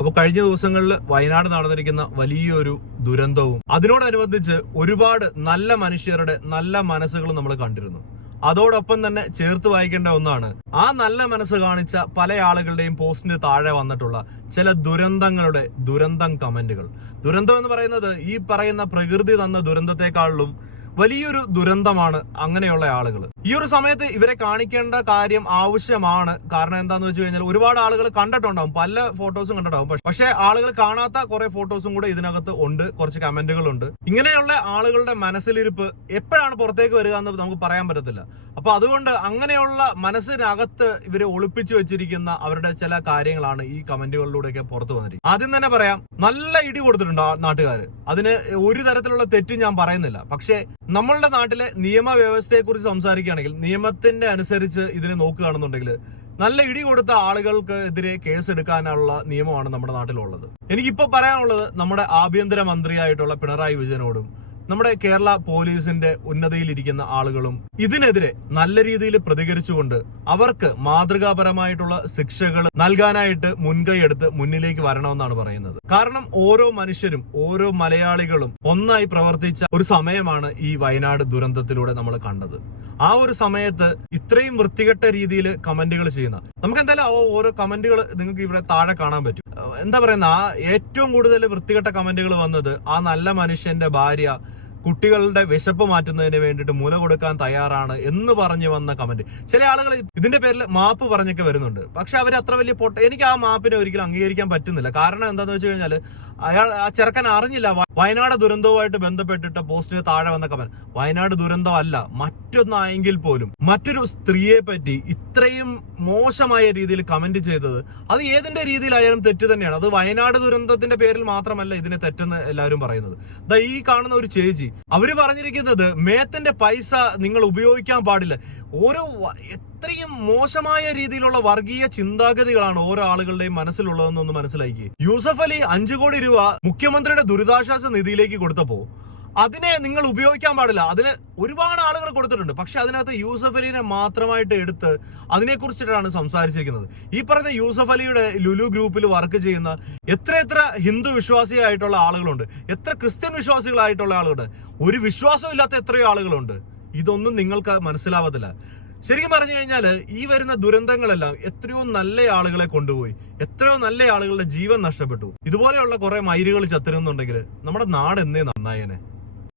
അപ്പൊ കഴിഞ്ഞ ദിവസങ്ങളിൽ വയനാട് നടന്നിരിക്കുന്ന വലിയൊരു ദുരന്തവും അതിനോടനുബന്ധിച്ച് ഒരുപാട് നല്ല മനുഷ്യരുടെ നല്ല മനസ്സുകളും നമ്മൾ കണ്ടിരുന്നു. അതോടൊപ്പം തന്നെ ചേർത്ത് വായിക്കേണ്ട ഒന്നാണ് ആ നല്ല മനസ്സ് കാണിച്ച പല ആളുകളുടെയും പോസ്റ്റിന് താഴെ വന്നിട്ടുള്ള ചില ദുരന്തങ്ങളുടെ ദുരന്തം കമന്റുകൾ. ദുരന്തം എന്ന് പറയുന്നത് ഈ പറയുന്ന പ്രകൃതി തന്ന ദുരന്തത്തെക്കാളിലും വലിയൊരു ദുരന്തമാണ് അങ്ങനെയുള്ള ആളുകൾ. ഈ ഒരു സമയത്ത് ഇവരെ കാണിക്കേണ്ട കാര്യം ആവശ്യമാണ്. കാരണം എന്താന്ന് വെച്ച് കഴിഞ്ഞാൽ ഒരുപാട് ആളുകൾ കണ്ടിട്ടുണ്ടാവും. പല ഫോട്ടോസും കണ്ടിട്ടുണ്ടാവും. പക്ഷെ- ആളുകൾ കാണാത്ത കുറെ ഫോട്ടോസും കൂടെ ഇതിനകത്ത് ഉണ്ട്. കുറച്ച് കമന്റുകളുണ്ട്. ഇങ്ങനെയുള്ള ആളുകളുടെ മനസ്സിലിരിപ്പ് എപ്പോഴാണ് പുറത്തേക്ക് വരിക എന്ന് നമുക്ക് പറയാൻ പറ്റത്തില്ല. അപ്പൊ അതുകൊണ്ട് അങ്ങനെയുള്ള മനസ്സിനകത്ത് ഇവരെ ഒളിപ്പിച്ചു വെച്ചിരിക്കുന്ന അവരുടെ ചില കാര്യങ്ങളാണ് ഈ കമന്റുകളിലൂടെയൊക്കെ പുറത്തു വന്നിരിക്കുന്നത്. ആദ്യം തന്നെ പറയാം നല്ല ഇടി കൊടുത്തിട്ടുണ്ട് നാട്ടുകാർ അതിന് ഒരു തരത്തിലുള്ള തെറ്റും ഞാൻ പറയുന്നില്ല. പക്ഷേ നമ്മളുടെ നാട്ടിലെ നിയമവ്യവസ്ഥയെ കുറിച്ച് സംസാരിക്കുകയാണെങ്കിൽ നിയമത്തിന്റെ അനുസരിച്ച് ഇതിനെ നോക്കുകയാണെന്നുണ്ടെങ്കിൽ നല്ല ഇടി കൊടുത്ത ആളുകൾക്ക് എതിരെ കേസ് എടുക്കാനുള്ള നിയമമാണ് നമ്മുടെ നാട്ടിലുള്ളത്. എനിക്കിപ്പോ പറയാനുള്ളത് നമ്മുടെ ആഭ്യന്തര മന്ത്രിയായിട്ടുള്ള പിണറായി വിജയനോടും നമ്മുടെ കേരള പോലീസിന്റെ ഉന്നതിയിലിരിക്കുന്ന ആളുകളും ഇതിനെതിരെ നല്ല രീതിയിൽ പ്രതികരിച്ചുകൊണ്ട് അവർക്ക് മാതൃകാപരമായിട്ടുള്ള ശിക്ഷകൾ നൽകാനായിട്ട് മുൻകൈയെടുത്ത് മുന്നിലേക്ക് വരണമെന്നാണ് പറയുന്നത്. കാരണം ഓരോ മനുഷ്യരും ഓരോ മലയാളികളും ഒന്നായി പ്രവർത്തിച്ച ഒരു സമയമാണ് ഈ വയനാട് ദുരന്തത്തിലൂടെ നമ്മൾ കണ്ടത്. ആ ഒരു സമയത്ത് ഇത്രയും വൃത്തികെട്ട രീതിയിൽ കമന്റുകൾ ചെയ്യുന്ന നമുക്ക് എന്തായാലും ഓരോ കമന്റുകൾ നിങ്ങൾക്ക് ഇവിടെ താഴെ കാണാൻ പറ്റും. എന്താ പറയുന്ന ഏറ്റവും കൂടുതൽ വൃത്തികെട്ട കമന്റുകൾ വന്നത് ആ നല്ല മനുഷ്യന്റെ ഭാര്യ കുട്ടികളുടെ വിശപ്പ് മാറ്റുന്നതിന് വേണ്ടിയിട്ട് മുല കൊടുക്കാൻ തയ്യാറാണ് എന്ന് പറഞ്ഞു വന്ന കമന്റ് ചില ആളുകൾ ഇതിന്റെ പേരിൽ മാപ്പ് പറഞ്ഞൊക്കെ വരുന്നുണ്ട്. പക്ഷെ അവർ അത്ര വലിയ പൊട്ട എനിക്ക് ആ മാപ്പിനെ ഒരിക്കലും അംഗീകരിക്കാൻ പറ്റുന്നില്ല. കാരണം എന്താന്ന് വെച്ച് കഴിഞ്ഞാൽ അയാൾ ആ ചെറുക്കൻ അറിഞ്ഞില്ല. വയനാട് ദുരന്തവുമായിട്ട് ബന്ധപ്പെട്ടിട്ട് പോസ്റ്റിന് താഴെ വന്ന കമന്റ് വയനാട് ദുരന്തം അല്ല മറ്റൊന്നായെങ്കിൽ പോലും മറ്റൊരു സ്ത്രീയെ പറ്റി ഇത്രയും മോശമായ രീതിയിൽ കമന്റ് ചെയ്തത് അത് ഏതിന്റെ രീതിയിലായാലും തെറ്റ് തന്നെയാണ്. അത് വയനാട് ദുരന്തത്തിന്റെ പേരിൽ മാത്രമല്ല ഇതിനെ തെറ്റെന്ന് എല്ലാവരും പറയുന്നത്. ഈ കാണുന്ന ഒരു ചേച്ചി അവർ പറഞ്ഞിരിക്കുന്നത് മേത്തിന്റെ പൈസ നിങ്ങൾ ഉപയോഗിക്കാൻ പാടില്ല. ഓരോ ഇത്രയും മോശമായ രീതിയിലുള്ള വർഗീയ ചിന്താഗതികളാണ് ഓരോ ആളുകളുടെയും മനസ്സിലുള്ളതെന്നൊന്ന് മനസ്സിലാക്കി യൂസഫ് അലി അഞ്ചു കോടി രൂപ മുഖ്യമന്ത്രിയുടെ ദുരിതാശ്വാസ നിധിയിലേക്ക് കൊടുത്തപ്പോ അതിനെ നിങ്ങൾ ഉപയോഗിക്കാൻ പാടില്ല. അതിന് ഒരുപാട് ആളുകൾ കൊടുത്തിട്ടുണ്ട്. പക്ഷെ അതിനകത്ത് യൂസഫ് അലിനെ മാത്രമായിട്ട് എടുത്ത് അതിനെക്കുറിച്ചിട്ടാണ് സംസാരിച്ചിരിക്കുന്നത്. ഈ പറയുന്ന യൂസഫ് അലിയുടെ ലുലു ഗ്രൂപ്പിൽ വർക്ക് ചെയ്യുന്ന എത്ര എത്ര ഹിന്ദു വിശ്വാസിയായിട്ടുള്ള ആളുകളുണ്ട്. എത്ര ക്രിസ്ത്യൻ വിശ്വാസികളായിട്ടുള്ള ആളുകളുണ്ട്. ഒരു വിശ്വാസം ഇല്ലാത്ത എത്രയോ ആളുകളുണ്ട്. ഇതൊന്നും നിങ്ങൾക്ക് മനസ്സിലാവത്തില്ല. ശരിക്കും പറഞ്ഞു കഴിഞ്ഞാൽ ഈ വരുന്ന ദുരന്തങ്ങളെല്ലാം എത്രയോ നല്ല ആളുകളെ കൊണ്ടുപോയി. എത്രയോ നല്ല ആളുകളുടെ ജീവൻ നഷ്ടപ്പെട്ടു. ഇതുപോലെയുള്ള കുറെ മൈരുകൾ ചത്തിരുന്നുണ്ടെങ്കിൽ നമ്മുടെ നാട് എന്നേ നന്നായേനെ.